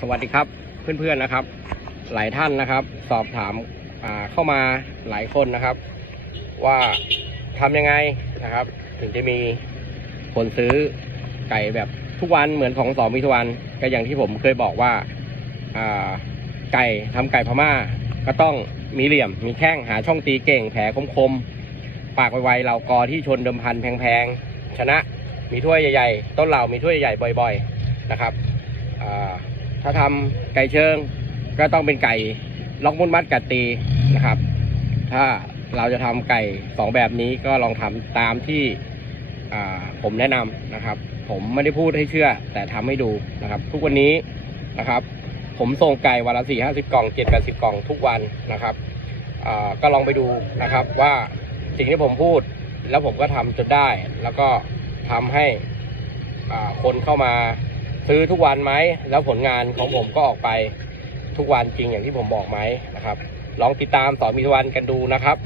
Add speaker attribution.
Speaker 1: สวัสดีครับเพื่อนๆนะครับ หลายท่านนะครับ สอบถามาเข้ามาหลายคนนะครับ ว่าทำยังไงนะครับ ถึงจะมีคนซื้อไก่แบบทุกวันเหมือนของสองมีทุกวันก็อย่างที่ผมเคยบอกว่าาไก่ทำไก่พม่า ก็ต้องมีเหลี่ยม มีแข้งหาช่องตีเก่งแผลคมๆปากไวๆเหล่ากอที่ชนเดิมพันแพงๆชนะมีถ้วยใหญ่ๆ ต้นเหล่ามีถ้วยใหญ่ๆบ่อย ๆ นะครับ ถ้าทำไก่เชิง ก็ต้องเป็นไก่ล็อกมุดมัดกัดตีนะครับ ถ้าเราจะทำไก่สองแบบนี้ก็ลองทำตามที่ผมแนะนำนะครับ ผมไม่ได้พูดให้เชื่อ แต่ทำให้ดูนะครับ ทุกวันนี้นะครับ ผมส่งไก่วันละสี่ห้าสิบกล่องเจ็ดแปดสิบกล่องทุกวันนะครับก็ลองไปดูนะครับว่าสิ่งที่ผมพูดแล้วผมก็ทำจนได้ แล้วก็ทำให้คนเข้ามา ซื้อทุกวันไหม แล้วผลงานของผมก็ออกไปทุกวันจริงอย่างที่ผมบอกไหมนะครับ ลองติดตามสอนมีทุกวันกันดูนะครับ